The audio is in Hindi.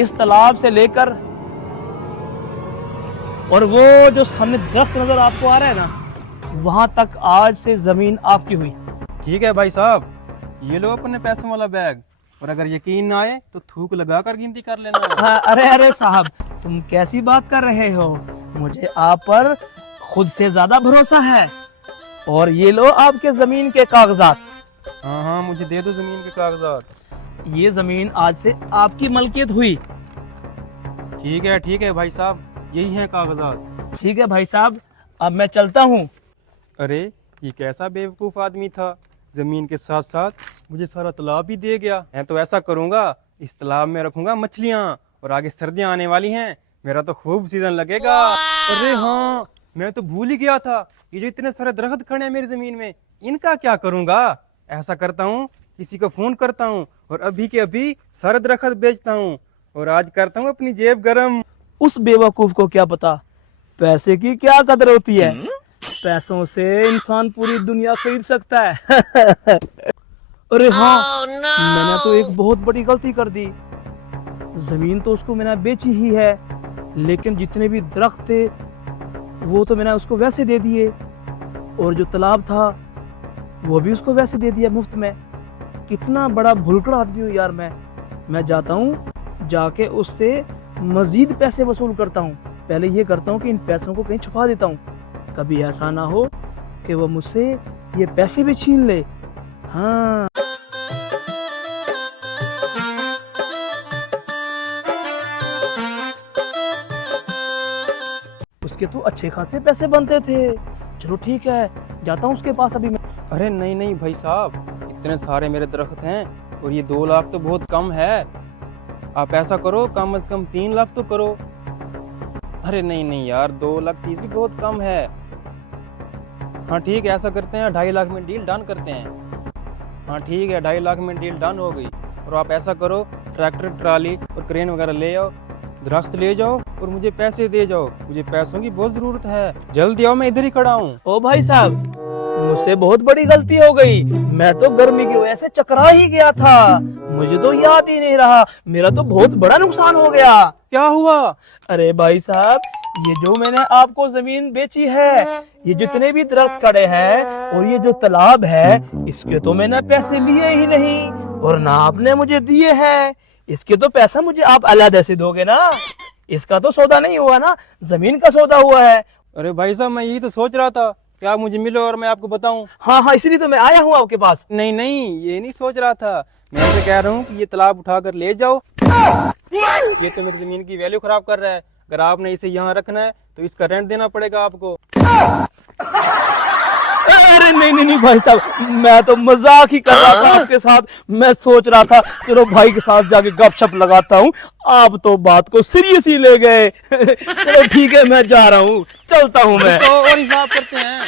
इस तालाब से लेकर और वो जो सामने दरख्त नजर आपको आ रहा है ना, वहां तक आज से जमीन आपकी हुई। ठीक है भाई साहब, ये लो अपने पैसों वाला बैग, और अगर यकीन ना आए तो थूक लगा कर गिनती कर लेना। हाँ, अरे साहब, तुम कैसी बात कर रहे हो? मुझे आप पर खुद से ज्यादा भरोसा है। और ये लो आपके जमीन के कागजात। हाँ हाँ, मुझे दे दो जमीन के कागजात। ये जमीन आज से आपकी मलकियत हुई। ठीक है भाई साहब, यही है कागजात। ठीक है भाई साहब, अब मैं चलता हूँ। अरे ये कैसा बेवकूफ आदमी था, जमीन के साथ साथ मुझे सारा तालाब भी दे गया। मैं तो ऐसा करूंगा, इस तालाब में रखूंगा मछलियां, और आगे सर्दियां आने वाली हैं, मेरा तो खूब सीजन लगेगा। अरे हाँ, मैं तो भूल ही गया था, ये जो इतने सारे दरख्त खड़े हैं मेरी जमीन में, इनका क्या करूंगा। ऐसा करता हूँ, किसी को फोन करता हूँ और अभी के अभी सारे दरख्त बेचता हूँ, और आज करता हूँ अपनी जेब गरम। उस बेवकूफ को क्या पता पैसे की क्या कदर होती है। पैसों से इंसान पूरी दुनिया खरीद सकता है। अरे हाँ, मैंने तो एक बहुत बड़ी गलती कर दी। जमीन तो उसको मैंने बेची ही है, लेकिन जितने भी दरख्त थे वो तो मैंने उसको वैसे दे दिए, और जो तालाब था वो भी उसको वैसे दे दिया मुफ्त में। कितना बड़ा भुलकड़ आदमी हूँ यार मैं जाता हूँ, जाके उससे मजीद पैसे वसूल करता हूँ। पहले ये करता हूँ कि इन पैसों को कहीं छुपा देता हूँ, कभी ऐसा ना हो कि वो मुझसे ये पैसे भी छीन ले। हाँ, उसके तो अच्छे खासे पैसे बनते थे। चलो ठीक है, जाता हूँ उसके पास अभी मैं। अरे नहीं भाई साहब, इतने सारे मेरे दरख्त हैं, और ये 2 लाख तो बहुत कम है। आप ऐसा करो, कम से कम 3 लाख तो करो। अरे नहीं यार, 2,30,000 भी बहुत कम है। हाँ ठीक है, ऐसा करते हैं, 2.5 लाख में डील डन करते हैं। हाँ ठीक है, 2.5 लाख में डील डन हो गई। और आप ऐसा करो, ट्रैक्टर ट्राली और क्रेन वगैरह ले आओ, दरख्त ले जाओ और मुझे पैसे दे जाओ। मुझे पैसों की बहुत जरूरत है, जल्दी आओ, मैं इधर ही खड़ा हूँ। ओ भाई साहब, मुझसे बहुत बड़ी गलती हो गई। मैं तो गर्मी की वजह से चकरा ही गया था, मुझे तो याद ही नहीं रहा। मेरा तो बहुत बड़ा नुकसान हो गया। क्या हुआ? अरे भाई साहब, ये जो मैंने आपको जमीन बेची है, ये जितने भी दरख्त खड़े हैं और ये जो तालाब है, इसके तो मैंने पैसे लिए ही नहीं, और ना आपने मुझे दिए हैं। इसके तो पैसा मुझे आप अलग से दोगे ना। इसका तो सौदा नहीं हुआ ना, जमीन का सौदा हुआ है। अरे भाई साहब, मैं यही तो सोच रहा था कि आप मुझे मिलो और मैं आपको बताऊं। हाँ, इसलिए तो मैं आया हूँ आपके पास। नहीं, ये नहीं सोच रहा था। मैं ऐसे कह रहा हूँ कि ये तालाब उठाकर ले जाओ। ये तो मेरी जमीन की वैल्यू खराब कर रहा है। अगर आपने इसे यहाँ रखना है तो इसका रेंट देना पड़ेगा आपको। अरे नहीं भाई साहब, मैं तो मजाक ही कर रहा था आपके साथ। मैं सोच रहा था चलो भाई के साथ जाके गपशप लगाता हूँ, आप तो बात को सीरियस ही ले गए। चलो ठीक है, मैं जा रहा हूँ, चलता हूँ मैं। तो और हिसाब करते हैं।